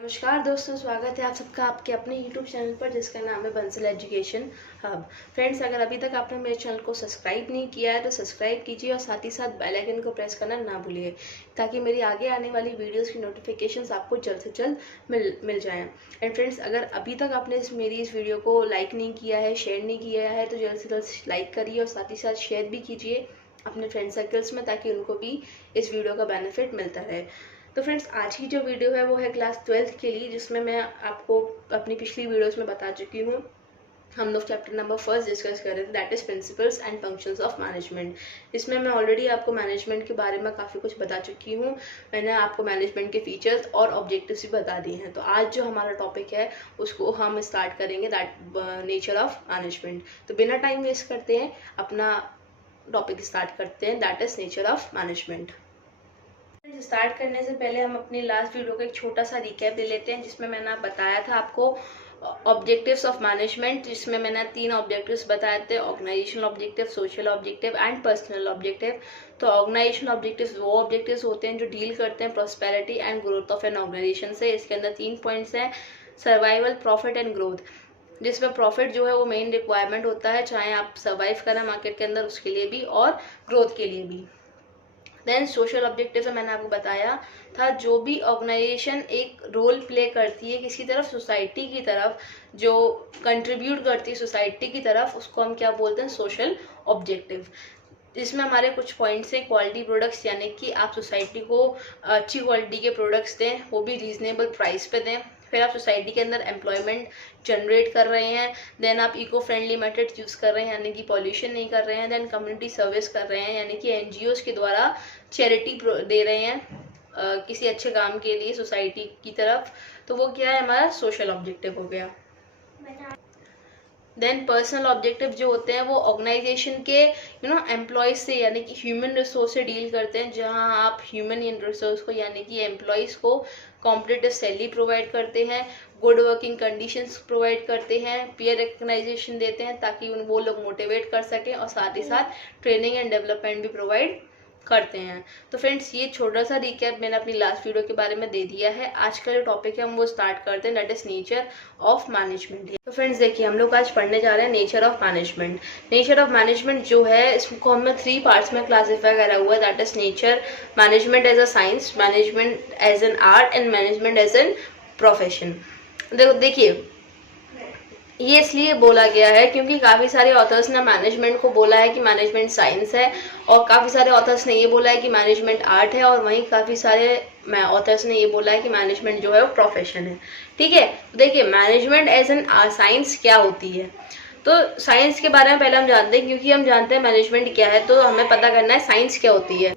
नमस्कार दोस्तों, स्वागत है आप सबका आपके अपने YouTube चैनल पर जिसका नाम है बंसल एजुकेशन हब। फ्रेंड्स, अगर अभी तक आपने मेरे चैनल को सब्सक्राइब नहीं किया है तो सब्सक्राइब कीजिए और साथ ही साथ बेल आइकन को प्रेस करना ना भूलिए ताकि मेरी आगे आने वाली वीडियोस की नोटिफिकेशंस आपको जल्द से जल्द मिल जाएं। एंड फ्रेंड्स, अगर अभी तक आपने मेरी इस वीडियो को लाइक नहीं किया है, शेयर नहीं किया है तो जल्द से जल्द लाइक करिए और साथ ही साथ शेयर भी कीजिए अपने फ्रेंड सर्कल्स में ताकि उनको भी इस वीडियो का बेनिफिट मिलता रहे। तो फ्रेंड्स, आज की जो वीडियो है वो है क्लास 12th के लिए, जिसमें मैं आपको अपनी पिछली वीडियोस में बता चुकी हूँ। हम लोग चैप्टर नंबर फर्स्ट डिस्कस कर रहे थे, that is principles and functions of management. इसमें मैं ऑलरेडी आपको मैनेजमेंट के बारे में काफ़ी कुछ बता चुकी हूँ। मैंने आपको मैनेजमेंट के फीचर्स और ऑब्जेक्टिव्स भी बता दिए हैं। तो आज जो हमारा टॉपिक है उसको हम स्टार्ट करेंगे, दैट नेचर ऑफ मैनेजमेंट। तो बिना टाइम वेस्ट करते हैं अपना टॉपिक स्टार्ट करते हैं, that is nature of management. Start करने से पहले हम अपनी लास्ट वीडियो का एक छोटा सा रिकैप ले लेते हैं, जिसमें मैंने बताया था आपको ऑब्जेक्टिव्स ऑफ मैनेजमेंट, जिसमें मैंने 3 ऑब्जेक्टिव्स बताए थे: organisational objective, social objective and personal objective. तो ऑर्गेनाइजेशनल ऑब्जेक्टिव्स वो ऑब्जेक्टिव्स होते हैं जो डील करते हैं prosperity and growth of an organisation से। इसके अंदर 3 पॉइंट्स हैं: सर्वाइवल, प्रॉफिट एंड ग्रोथ, जिसमें प्रॉफिट जो है वो मेन रिक्वायरमेंट होता है, चाहे आप सर्वाइव करें मार्केट के अंदर उसके लिए भी और ग्रोथ के लिए भी। देन सोशल ऑब्जेक्टिव से मैंने आपको बताया था जो भी ऑर्गेनाइजेशन एक रोल प्ले करती है किसी तरफ, सोसाइटी की तरफ, जो कंट्रीब्यूट करती है सोसाइटी की तरफ, उसको हम क्या बोलते हैं, सोशल ऑब्जेक्टिव। इसमें हमारे कुछ पॉइंट्स हैं: क्वालिटी प्रोडक्ट्स, यानी कि आप सोसाइटी को अच्छी क्वालिटी के प्रोडक्ट्स दें, वो भी रीजनेबल प्राइस पे दें। फिर आप सोसाइटी के अंदर एम्प्लॉयमेंट जनरेट कर रहे हैं। देन आप इको फ्रेंडली मेथड यूज़ कर रहे हैं, यानी कि पॉल्यूशन नहीं कर रहे हैं। देन कम्युनिटी सर्विस कर रहे हैं, यानी कि एनजीओज के द्वारा चैरिटी दे रहे हैं किसी अच्छे काम के लिए सोसाइटी की तरफ। तो वो क्या है, हमारा सोशल ऑब्जेक्टिव हो गया। देन पर्सनल ऑब्जेक्टिव जो होते हैं वो ऑर्गेनाइजेशन के एम्प्लॉयज से, यानी कि ह्यूमन रिसोर्स से डील करते हैं, जहां आप ह्यूमन रिसोर्स को यानी कि एम्प्लॉयज को कॉम्पिटिटिव सैलरी प्रोवाइड करते हैं, गुड वर्किंग कंडीशंस प्रोवाइड करते हैं, पीयर रिकग्नाइजेशन देते हैं ताकि वो लोग मोटिवेट कर सकें, और साथ ही साथ ट्रेनिंग एंड डेवलपमेंट भी प्रोवाइड करते हैं। तो फ्रेंड्स, ये छोटा सा रिकैप मैंने अपनी लास्ट वीडियो के बारे में दे दिया है। आज का जो टॉपिक है हम वो स्टार्ट करते हैं, that is nature of management. तो फ्रेंड्स देखिए, हम लोग आज पढ़ने जा रहे हैं nature of management. Nature of management जो है इसको हमने 3 पार्ट्स में क्लासीफाई करा हुआ है, that is nature, management as a science, management as an art and management as an profession. देखिए, ये इसलिए बोला गया है क्योंकि काफ़ी सारे ऑथर्स ने मैनेजमेंट को बोला है कि मैनेजमेंट साइंस है, और काफ़ी सारे ऑथर्स ने ये बोला है कि मैनेजमेंट आर्ट है, और वहीं काफ़ी सारे ऑथर्स ने ये बोला है कि मैनेजमेंट जो है वो प्रोफेशन है। ठीक है, देखिए मैनेजमेंट एज एन साइंस क्या होती है। तो साइंस के बारे में पहले हम जानते हैं, क्योंकि हम जानते हैं मैनेजमेंट क्या है तो हमें पता करना है साइंस क्या होती है।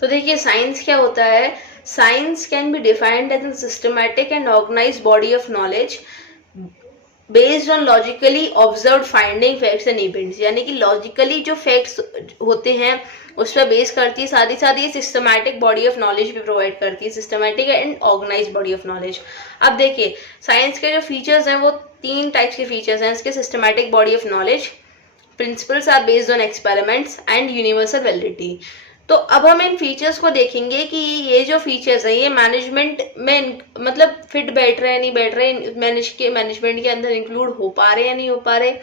तो देखिए, साइंस क्या होता है। Science can be defined as a systematic and organised body of knowledge based on logically observe finding facts and events, यानी कि लॉजिकली जो फैक्ट्स होते हैं उस पर बेस करती है, साथ ही साथ ये सिस्टमैटिक बॉडी ऑफ नॉलेज भी प्रोवाइड करती है, systematic and organised body of knowledge. अब देखिए, साइंस के जो फीचर्स हैं वो 3 टाइप्स के फीचर्स हैं इसके: systematic body of knowledge, principles are based on experiments and universal validity. तो अब हम इन फीचर्स को देखेंगे कि ये जो फीचर्स है ये मैनेजमेंट में मतलब फिट बैठ रहे हैं, नहीं बैठ रहे, मैनेजमेंट के अंदर इंक्लूड हो पा रहे हैं, नहीं हो पा रहे,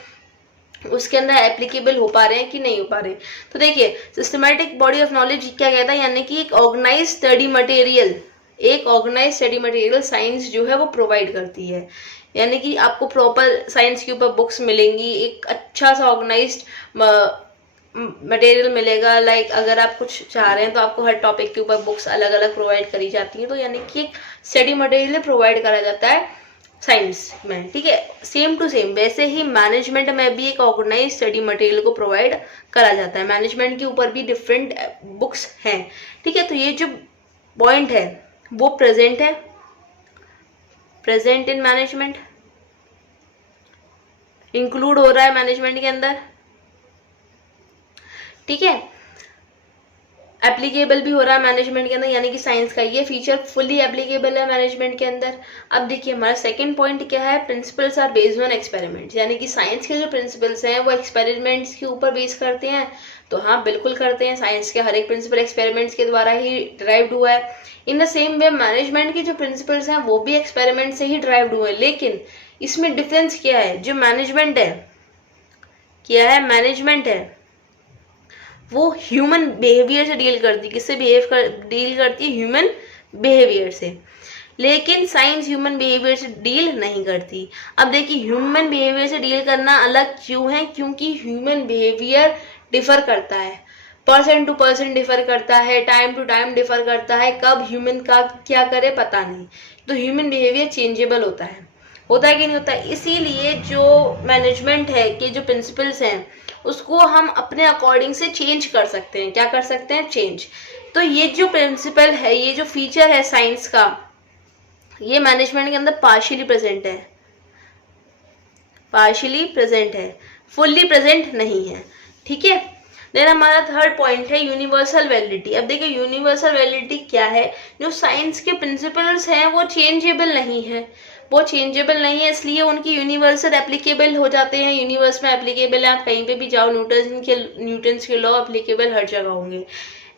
उसके अंदर एप्लीकेबल हो पा रहे हैं कि नहीं हो पा रहे। तो देखिए, सिस्टमैटिक बॉडी ऑफ नॉलेज क्या कहता है, यानी कि एक ऑर्गेनाइज स्टडी मटेरियल, एक ऑर्गेनाइज स्टडी मटेरियल साइंस जो है वो प्रोवाइड करती है, यानी कि आपको प्रॉपर साइंस के ऊपर बुक्स मिलेंगी, एक अच्छा सा ऑर्गेनाइज्ड मटेरियल मिलेगा। लाइक अगर आप कुछ चाह रहे हैं तो आपको हर टॉपिक के ऊपर बुक्स अलग अलग प्रोवाइड करी जाती हैं, तो यानी कि एक स्टडी मटेरियल प्रोवाइड करा जाता है साइंस में। ठीक है, सेम टू सेम वैसे ही मैनेजमेंट में भी एक ऑर्गेनाइज स्टडी मटेरियल को प्रोवाइड करा जाता है। मैनेजमेंट के ऊपर भी डिफरेंट बुक्स हैं। ठीक है, तो ये जो पॉइंट है वो प्रेजेंट है, प्रेजेंट इन मैनेजमेंट, इंक्लूड हो रहा है मैनेजमेंट के अंदर। ठीक है, एप्लीकेबल भी हो रहा है मैनेजमेंट के अंदर, यानी कि साइंस का ये फीचर फुली एप्लीकेबल है मैनेजमेंट के अंदर। अब देखिए हमारा सेकंड पॉइंट क्या है, principles are based on experiments, यानी कि साइंस के जो प्रिंसिपल्स हैं वो एक्सपेरिमेंट्स के ऊपर बेस करते हैं। तो हाँ बिल्कुल करते हैं, साइंस के हर एक प्रिंसिपल एक्सपेरिमेंट्स के द्वारा ही ड्राइव्ड हुआ है। In the same way management के जो प्रिंसिपल्स हैं वो भी एक्सपेरिमेंट से ही ड्राइव्ड हुए हैं, लेकिन इसमें डिफरेंस क्या है, जो मैनेजमेंट है क्या है, मैनेजमेंट है वो ह्यूमन बिहेवियर से डील करती है, किससे डील करती है, ह्यूमन बिहेवियर से। लेकिन साइंस ह्यूमन बिहेवियर से डील नहीं करती। अब देखिए ह्यूमन बिहेवियर से डील करना अलग क्यों है, क्योंकि ह्यूमन बिहेवियर डिफर करता है, पर्सन टू पर्सन डिफर करता है, टाइम टू टाइम डिफर करता है, कब ह्यूमन का क्या करे पता नहीं। तो ह्यूमन बिहेवियर चेंजेबल होता है कि नहीं होता। इसीलिए जो मैनेजमेंट है कि जो प्रिंसिपल्स हैं उसको हम अपने अकॉर्डिंग से चेंज कर सकते हैं। क्या कर सकते हैं, चेंज। तो ये जो प्रिंसिपल है, ये जो फीचर है साइंस का, ये मैनेजमेंट के अंदर पार्शियली प्रेजेंट है, पार्शियली प्रेजेंट है, फुल्ली प्रेजेंट नहीं है। ठीक है। देन हमारा थर्ड पॉइंट है यूनिवर्सल वैलिडिटी। अब देखिए यूनिवर्सल वैलिडिटी क्या है, जो साइंस के प्रिंसिपल्स हैं वो चेंजेबल नहीं है, वो चेंजेबल नहीं है, इसलिए उनकी यूनिवर्सल एप्लीकेबल हो जाते हैं, यूनिवर्स में एप्लीकेबल है। आप कहीं पे भी जाओ, न्यूटन्स के लॉ एप्लीकेबल हर जगह होंगे।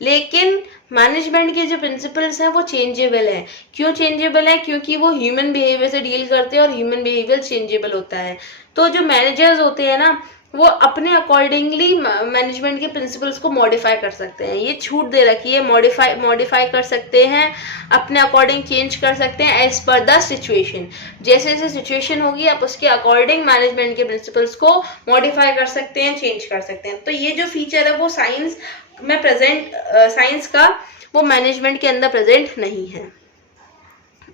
लेकिन मैनेजमेंट के जो प्रिंसिपल्स हैं वो चेंजेबल है। क्यों चेंजेबल है, क्योंकि वो ह्यूमन बिहेवियर से डील करते हैं और ह्यूमन बिहेवियर चेंजेबल होता है। तो जो मैनेजर्स होते हैं ना, वो अपने अकॉर्डिंगली मैनेजमेंट के प्रिंसिपल्स को मॉडिफाई कर सकते हैं। ये छूट दे रखी है, मॉडिफाई कर सकते हैं, अपने अकॉर्डिंग चेंज कर सकते हैं एज पर द सिचुएशन। जैसे जैसे सिचुएशन होगी आप उसके अकॉर्डिंग मैनेजमेंट के प्रिंसिपल्स को मॉडिफाई कर सकते हैं, चेंज कर सकते हैं। तो ये जो फीचर है वो साइंस में प्रेजेंट, साइंस का वो मैनेजमेंट के अंदर प्रेजेंट नहीं है,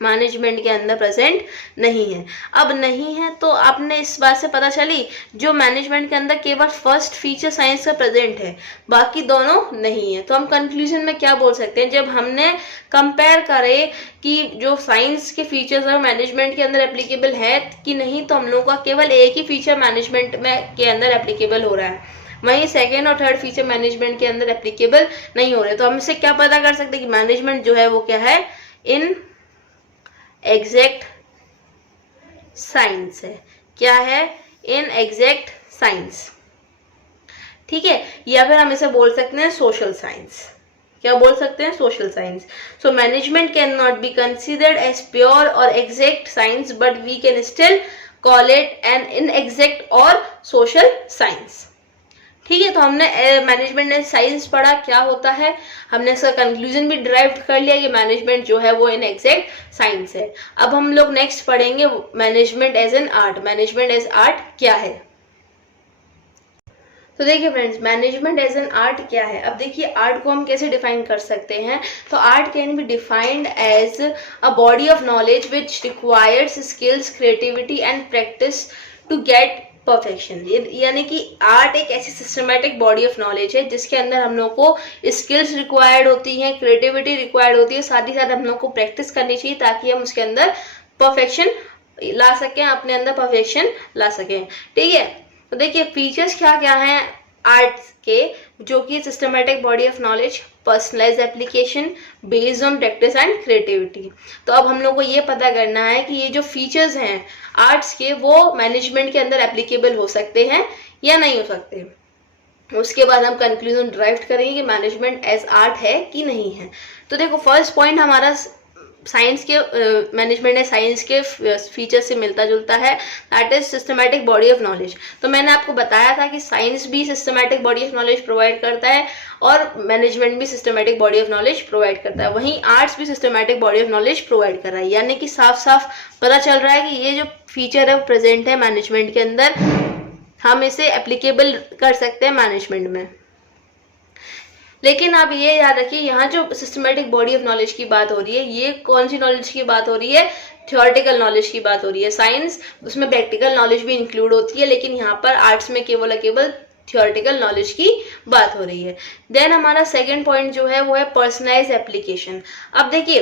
मैनेजमेंट के अंदर प्रेजेंट नहीं है। अब नहीं है तो आपने इस बात से पता चली, जो मैनेजमेंट के अंदर केवल फर्स्ट फीचर साइंस का प्रेजेंट है, बाकी दोनों नहीं है। तो हम कंक्लूजन में क्या बोल सकते हैं, जब हमने कंपेयर करे कि जो साइंस के फीचर्स है मैनेजमेंट के अंदर एप्लीकेबल है कि नहीं, तो हम लोगों का केवल एक ही फीचर मैनेजमेंट में के अंदर एप्लीकेबल हो रहा है, वहीं सेकेंड और थर्ड फीचर मैनेजमेंट के अंदर एप्लीकेबल नहीं हो रहे। तो हम इससे क्या पता कर सकते हैं कि मैनेजमेंट जो है वो क्या है, इन एग्जैक्ट साइंस है। क्या है, इन एग्जैक्ट साइंस। ठीक है। या फिर हम इसे बोल सकते हैं सोशल साइंस। क्या बोल सकते हैं, social science. So management can not be considered as pure और exact science, but we can still call it an inexact और सोशल साइंस। ठीक है। तो हमने मैनेजमेंट एंड साइंस पढ़ा क्या होता है, हमने इसका कंक्लूजन भी ड्राइव कर लिया कि मैनेजमेंट जो है वो इन एग्जैक्ट साइंस है। अब हम लोग नेक्स्ट पढ़ेंगे management as an art. Management as art क्या है, तो देखिए friends, management as an art क्या है। अब देखिए आर्ट को हम कैसे डिफाइन कर सकते हैं, तो art can be defined as a body of knowledge which requires skills, creativity and practice to get perfection. यानी कि आर्ट एक ऐसी सिस्टमेटिक बॉडी ऑफ नॉलेज है जिसके अंदर हम लोग को स्किल्स रिक्वायर्ड होती हैं, क्रिएटिविटी रिक्वायर्ड होती है, साथ ही साथ हम लोग को प्रैक्टिस करनी चाहिए ताकि हम उसके अंदर परफेक्शन ला सकें, अपने अंदर परफेक्शन ला सकें। ठीक है। तो देखिए फीचर्स क्या क्या हैं आर्ट के, जो कि systematic body of knowledge, personalise application, based on practice and creativity. तो अब हम लोग को ये पता करना है कि ये जो फीचर्स हैं आर्ट्स के वो मैनेजमेंट के अंदर एप्लीकेबल हो सकते हैं या नहीं हो सकते। उसके बाद हम कंक्लूजन ड्राइव करेंगे कि मैनेजमेंट एज आर्ट है कि नहीं है। तो देखो फर्स्ट पॉइंट हमारा साइंस के मैनेजमेंट है साइंस के फीचर से मिलता जुलता है, that is systematic body of knowledge. तो मैंने आपको बताया था कि साइंस भी systematic body of knowledge provide करता है और मैनेजमेंट भी systematic body of knowledge provide करता है, वहीं आर्ट्स भी systematic body of knowledge provide कर रहा है। यानी कि साफ साफ पता चल रहा है कि ये जो फीचर है वो प्रेजेंट है मैनेजमेंट के अंदर, हम इसे एप्लीकेबल कर सकते हैं मैनेजमेंट में। लेकिन आप ये याद रखिए, यहाँ जो सिस्टमेटिक बॉडी ऑफ नॉलेज की बात हो रही है, ये कौन सी नॉलेज की बात हो रही है, थ्योरेटिकल नॉलेज की बात हो रही है। साइंस उसमें प्रैक्टिकल नॉलेज भी इंक्लूड होती है, लेकिन यहाँ पर आर्ट्स में केवल थ्योरेटिकल नॉलेज की बात हो रही है। देन हमारा सेकेंड पॉइंट जो है वो है पर्सनलाइज एप्लीकेशन। अब देखिए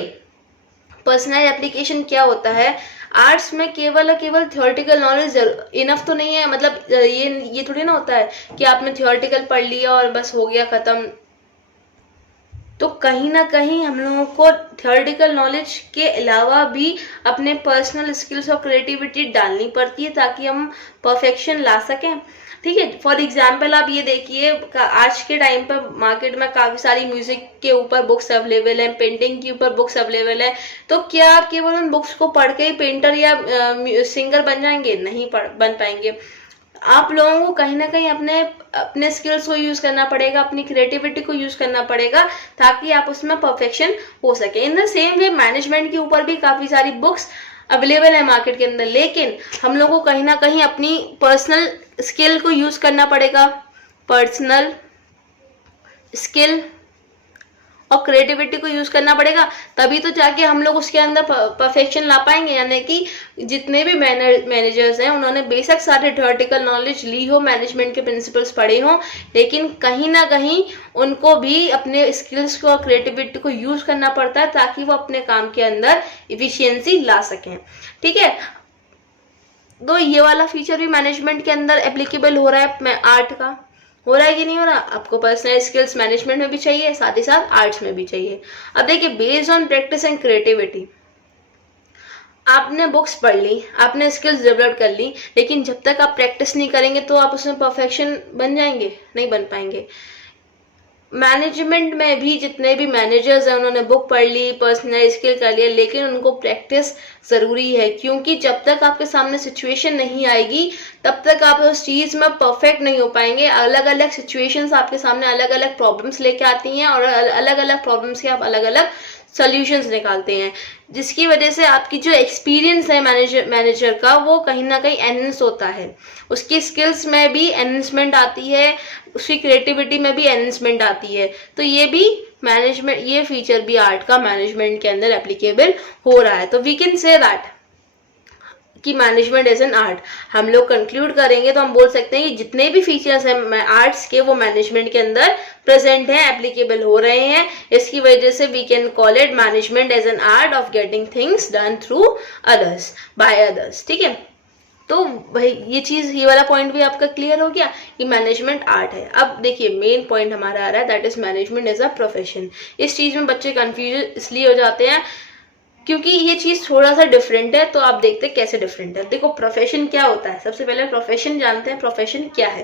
पर्सनलाइज एप्लीकेशन क्या होता है, आर्ट्स में केवल थ्योरेटिकल नॉलेज इनफ तो नहीं है, मतलब ये थोड़ी ना होता है कि आपने थ्योरेटिकल पढ़ लिया और बस हो गया खत्म, तो कहीं ना कहीं हम लोगों को थियोरेटिकल नॉलेज के अलावा भी अपने पर्सनल स्किल्स और क्रिएटिविटी डालनी पड़ती है ताकि हम परफेक्शन ला सकें। ठीक है, फॉर एग्जाम्पल आप ये देखिए आज के टाइम पर मार्केट में काफी सारी म्यूजिक के ऊपर बुक्स अवेलेबल हैं, पेंटिंग के ऊपर बुक्स अवेलेबल है। तो क्या आप केवल उन बुक्स को पढ़ के ही पेंटर या सिंगर बन जाएंगे? नहीं बन पाएंगे। आप लोगों को कहीं ना कहीं अपने अपने स्किल्स को यूज करना पड़ेगा, अपनी क्रिएटिविटी को यूज करना पड़ेगा ताकि आप उसमें परफेक्शन हो सके। In the same way management के ऊपर भी काफी सारी बुक्स अवेलेबल है मार्केट के अंदर, लेकिन हम लोग को कहीं ना कहीं अपनी पर्सनल स्किल को यूज करना पड़ेगा। पर्सनल स्किल और क्रिएटिविटी को यूज करना पड़ेगा, तभी तो जाके हम लोग उसके अंदर परफेक्शन ला पाएंगे। यानी कि जितने भी मैनेजर्स हैं उन्होंने बेशक सारे थ्योरेटिकल नॉलेज ली हो, मैनेजमेंट के प्रिंसिपल्स पढ़े हो, लेकिन कहीं ना कहीं उनको भी अपने स्किल्स को और क्रिएटिविटी को यूज करना पड़ता है ताकि वो अपने काम के अंदर इफिशियंसी ला सकें। ठीक है, तो ये वाला फीचर भी मैनेजमेंट के अंदर एप्लीकेबल हो रहा है, आर्ट का हो रहा है कि नहीं हो रहा? आपको पर्सनल स्किल्स मैनेजमेंट में भी चाहिए, साथ ही साथ आर्ट्स में भी चाहिए। अब देखिए, based on practice and creativity, आपने बुक्स पढ़ ली, आपने स्किल्स डेवलप कर ली, लेकिन जब तक आप प्रैक्टिस नहीं करेंगे तो आप उसमें परफेक्शन बन जाएंगे? नहीं बन पाएंगे। मैनेजमेंट में भी जितने भी मैनेजर्स हैं उन्होंने बुक पढ़ ली, पर्सनल स्किल कर लिया, लेकिन उनको प्रैक्टिस ज़रूरी है, क्योंकि जब तक आपके सामने सिचुएशन नहीं आएगी तब तक आप उस चीज़ में परफेक्ट नहीं हो पाएंगे। अलग अलग सिचुएशंस आपके सामने अलग अलग प्रॉब्लम्स लेके आती हैं और अलग अलग प्रॉब्लम्स के आप अलग अलग सॉल्यूशंस निकालते हैं, जिसकी वजह से आपकी जो एक्सपीरियंस है मैनेजर का वो कहीं ना कहीं एनहेंस होता है, उसकी स्किल्स में भी एनहेंसमेंट आती है, उसकी क्रिएटिविटी में भी एनहेंसमेंट आती है। तो ये भी मैनेजमेंट, ये फीचर भी आर्ट का मैनेजमेंट के अंदर एप्लीकेबल हो रहा है। तो वी कैन से दैट कि मैनेजमेंट एज एन आर्ट। हम लोग कंक्लूड करेंगे तो हम बोल सकते हैं कि जितने भी फीचर्स हैं आर्ट्स के वो मैनेजमेंट के अंदर प्रेजेंट हैं, एप्लीकेबल हो रहे हैं। इसकी वजह से we can call it management as an art of getting things done through others, by others. ठीक है, तो भाई ये वाला पॉइंट भी आपका क्लियर हो गया कि मैनेजमेंट आर्ट है। अब देखिए मेन पॉइंट हमारा आ रहा है, that is management as a profession. इस चीज में बच्चे कंफ्यूज इसलिए हो जाते हैं क्योंकि ये चीज थोड़ा सा डिफरेंट है। तो आप देखते हैं कैसे डिफरेंट है। देखो प्रोफेशन क्या होता है, सबसे पहले प्रोफेशन जानते हैं। प्रोफेशन क्या है?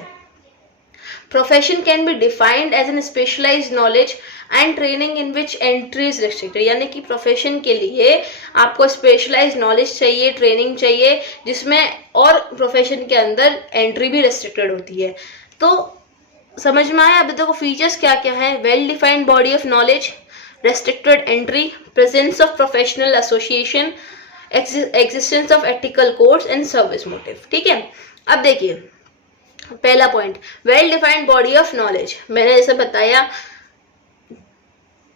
Profession can be defined as an specialised knowledge and training in which entry is restricted. यानी कि प्रोफेशन के लिए आपको स्पेशलाइज्ड नॉलेज चाहिए, ट्रेनिंग चाहिए, जिसमें और प्रोफेशन के अंदर एंट्री भी रेस्ट्रिक्टेड होती है। तो समझ में आया? अभी देखो फीचर्स क्या क्या है। Well defined body of knowledge, restricted entry, presence of professional association, existence of ethical codes and service motive। ठीक है, अब देखिए पहला point, well defined body of knowledge. मैंने जैसे बताया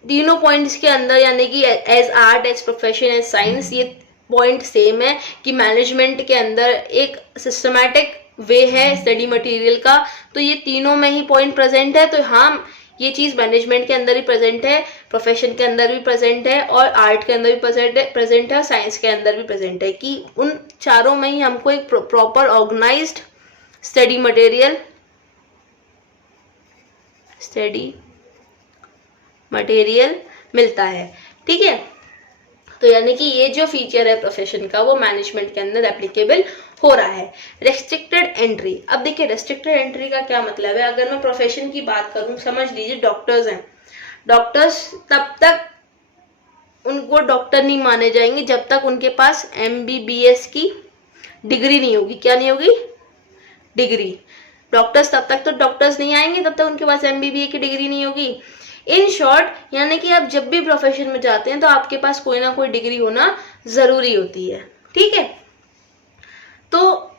तीनों पॉइंट्स के अंदर, यानी कि as art, as profession, as science, ये पॉइंट सेम है कि मैनेजमेंट के अंदर एक सिस्टमैटिक वे है स्टडी मटेरियल का। तो ये तीनों में ही पॉइंट प्रेजेंट है। तो हाँ, ये चीज मैनेजमेंट के अंदर भी प्रेजेंट है, प्रोफेशन के अंदर भी प्रेजेंट है, और आर्ट के अंदर भी प्रेजेंट है, साइंस के अंदर भी प्रेजेंट है, कि उन चारों में ही हमको एक प्रॉपर ऑर्गेनाइज्ड स्टडी मटेरियल मिलता है। ठीक है, तो यानी कि ये जो फीचर है प्रोफेशन का वो मैनेजमेंट के अंदर एप्लीकेबल हो रहा है। रेस्ट्रिक्टेड एंट्री, अब देखिए रेस्ट्रिक्टेड एंट्री का क्या मतलब है। अगर मैं प्रोफेशन की बात करूं, समझ लीजिए डॉक्टर्स हैं, डॉक्टर्स तब तक उनको डॉक्टर नहीं माने जाएंगे जब तक उनके पास MBBS की डिग्री नहीं होगी। क्या नहीं होगी? डिग्री। डॉक्टर्स तब तक तो डॉक्टर्स नहीं आएंगे तब तक उनके पास MBBA की डिग्री नहीं होगी। इन शॉर्ट, यानी कि आप जब भी प्रोफेशन में जाते हैं तो आपके पास कोई ना कोई डिग्री होना जरूरी होती है। ठीक है, तो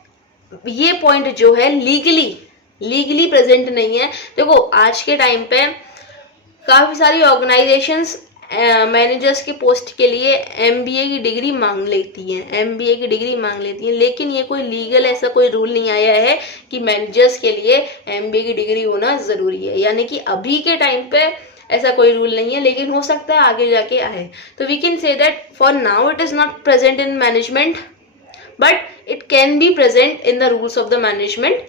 ये पॉइंट जो है लीगली प्रेजेंट नहीं है। देखो आज के टाइम पे काफी सारी ऑर्गेनाइजेशंस मैनेजर्स के पोस्ट के लिए MBA की डिग्री मांग लेती हैं, लेकिन ये कोई लीगल ऐसा कोई रूल नहीं आया है कि मैनेजर्स के लिए MBA की डिग्री होना जरूरी है। यानी कि अभी के टाइम पे ऐसा कोई रूल नहीं है, लेकिन हो सकता है आगे जाके आए। तो we can say that for now it is not present in management, but it can be present in the rules of the management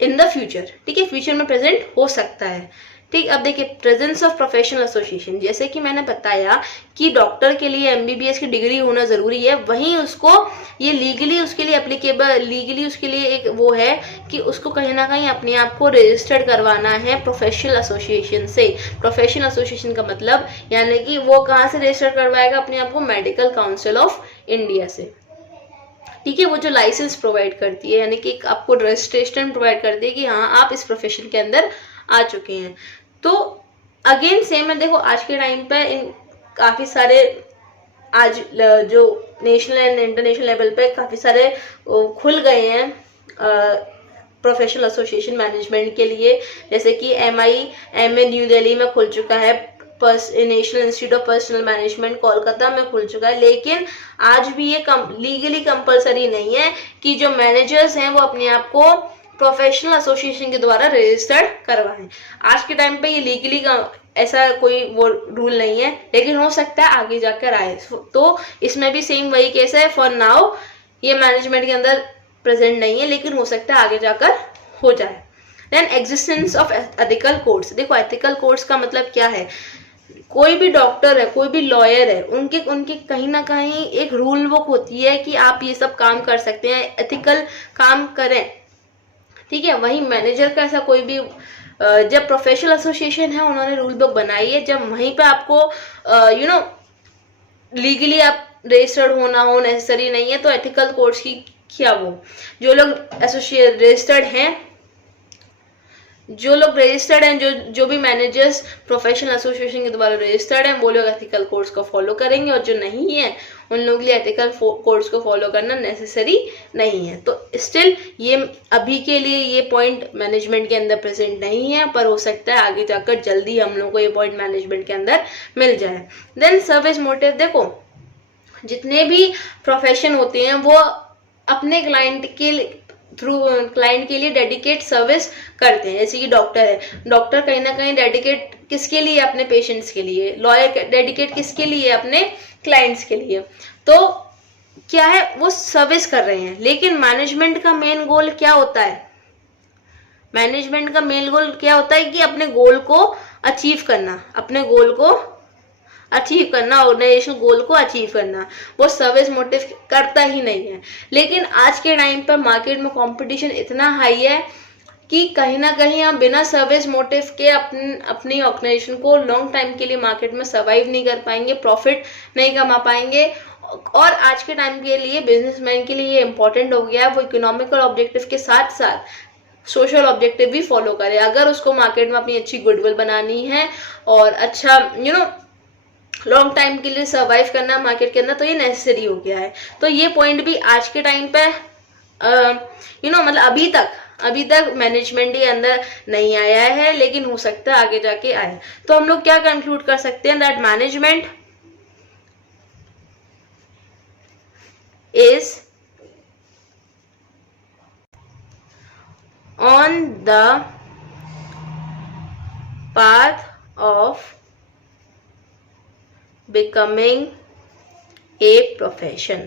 in the future. ठीक है, फ्यूचर में प्रेजेंट हो सकता है। ठीक, अब देखिए प्रेजेंस ऑफ प्रोफेशनल एसोसिएशन, जैसे कि मैंने बताया कि डॉक्टर के लिए एमबीबीएस की डिग्री होना जरूरी है, वहीं उसको ये लीगली उसके लिए एप्लीकेबल, लीगली उसके लिए एक वो है कि उसको कहीं ना कहीं अपने आप को रजिस्टर्ड करवाना है प्रोफेशनल एसोसिएशन से। प्रोफेशनल एसोसिएशन का मतलब यानी कि वो कहाँ से रजिस्टर करवाएगा अपने आप को, मेडिकल काउंसिल ऑफ इंडिया से। ठीक है, वो जो लाइसेंस प्रोवाइड करती है, यानी कि आपको रजिस्ट्रेशन प्रोवाइड करती है कि हाँ आप इस प्रोफेशन के अंदर आ चुके हैं। तो अगेन सेम है, देखो आज के टाइम पे इन काफी सारे आज जो नेशनल एंड इंटरनेशनल लेवल पे काफी सारे खुल गए हैं प्रोफेशनल एसोसिएशन मैनेजमेंट के लिए, जैसे कि MIMA न्यू दिल्ली में खुल चुका है, national institute of personal management Kolkata में खुल चुका है, लेकिन आज भी ये लीगली कंपलसरी नहीं है कि जो मैनेजर्स हैं वो अपने आप को प्रोफेशनल एसोसिएशन के द्वारा रजिस्टर्ड करवाएं। आज के टाइम पे ये लीगली ऐसा कोई वो रूल नहीं है, लेकिन हो सकता है आगे जाकर आए। तो इसमें भी सेम वही केस है, फॉर नाउ ये मैनेजमेंट के अंदर प्रेजेंट नहीं है, लेकिन हो सकता है आगे जाकर हो जाए। Then existence of ethical codes, देखो एथिकल कोड्स का मतलब क्या है, कोई भी डॉक्टर है, कोई भी लॉयर है, उनके कहीं ना कहीं एक रूल बुक होती है कि आप ये सब काम कर सकते हैं, एथिकल काम करें। ठीक है, वहीं मैनेजर का ऐसा कोई भी जब प्रोफेशनल एसोसिएशन है उन्होंने रूल बुक बनाई है, जब वहीं पे आपको लीगली आप रजिस्टर्ड होना हो नेसेसरी नहीं है, तो एथिकल कोड्स की क्या वो जो लोग एसोसिएट रजिस्टर्ड हैं, जो भी मैनेजर्स प्रोफेशनल एसोसिएशन के द्वारा रजिस्टर्ड हैं, वो लोग एथिकल कोड्स को फॉलो करेंगे, और जो नहीं है उन लोगों के लिए एथिकल कोड्स को फॉलो करना नेसेसरी नहीं है। तो स्टिल ये अभी के लिए ये पॉइंट मैनेजमेंट के अंदर प्रेजेंट नहीं है, पर हो सकता है आगे जाकर जल्दी हम लोग को ये पॉइंट मैनेजमेंट के अंदर मिल जाए। देन सर्विस मोटिव, देखो जितने भी प्रोफेशन होते हैं वो अपने क्लाइंट के लिए डेडिकेट सर्विस करते हैं। जैसे कि डॉक्टर है, डॉक्टर कहीं ना कहीं डेडिकेट किसके लिए, अपने पेशेंट्स के लिए, लॉयर डेडिकेट किसके लिए, अपने क्लाइंट्स के लिए। तो क्या है, वो सर्विस कर रहे हैं। लेकिन मैनेजमेंट का मेन गोल क्या होता है, मैनेजमेंट का मेन गोल क्या होता है कि अपने गोल को अचीव करना, अपने गोल को अचीव करना, ऑर्गेनाइजेशन गोल को अचीव करना। वो सर्विस मोटिव करता ही नहीं है। लेकिन आज के टाइम पर मार्केट में कंपटीशन इतना हाई है कि कहीं ना कहीं हम बिना सर्विस मोटिव के अपनी ऑर्गेनाइजेशन को लॉन्ग टाइम के लिए मार्केट में सर्वाइव नहीं कर पाएंगे, प्रॉफिट नहीं कमा पाएंगे। और आज के टाइम के लिए बिजनेसमैन के लिए ये इंपॉर्टेंट हो गया है वो इकोनॉमिकल ऑब्जेक्टिव के साथ साथ सोशल ऑब्जेक्टिव भी फॉलो करे, अगर उसको मार्केट में अपनी अच्छी गुडविल बनानी है और अच्छा लॉन्ग टाइम के लिए सर्वाइव करना मार्केट के अंदर, तो ये नेसेसरी हो गया है। तो ये पॉइंट भी आज के टाइम पे मतलब अभी तक मैनेजमेंट के अंदर नहीं आया है, लेकिन हो सकता है आगे जाके आए। तो हम लोग क्या कंक्लूड कर सकते हैं, that management is on the path of becoming a profession।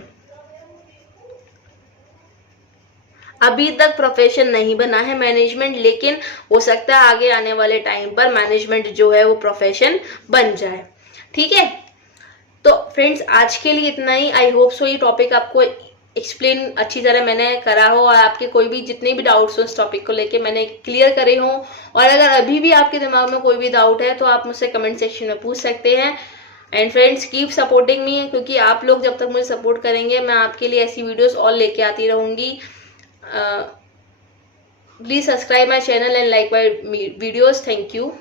अभी तक प्रोफेशन नहीं बना है मैनेजमेंट, लेकिन हो सकता है आगे आने वाले टाइम पर मैनेजमेंट जो है वो प्रोफेशन बन जाए। ठीक है, तो फ्रेंड्स आज के लिए इतना ही। आई होप सो ये टॉपिक आपको एक्सप्लेन अच्छी तरह मैंने करा हो और आपके कोई भी जितने भी डाउट्स हो इस टॉपिक को लेके मैंने क्लियर करे हो। और अगर अभी भी आपके दिमाग में कोई भी डाउट है तो आप मुझसे कमेंट सेक्शन में पूछ सकते हैं। And friends keep supporting me, क्योंकि आप लोग जब तक मुझे सपोर्ट करेंगे मैं आपके लिए ऐसी वीडियोस और लेके आती रहूंगी। Please subscribe my channel and like my videos. Thank you.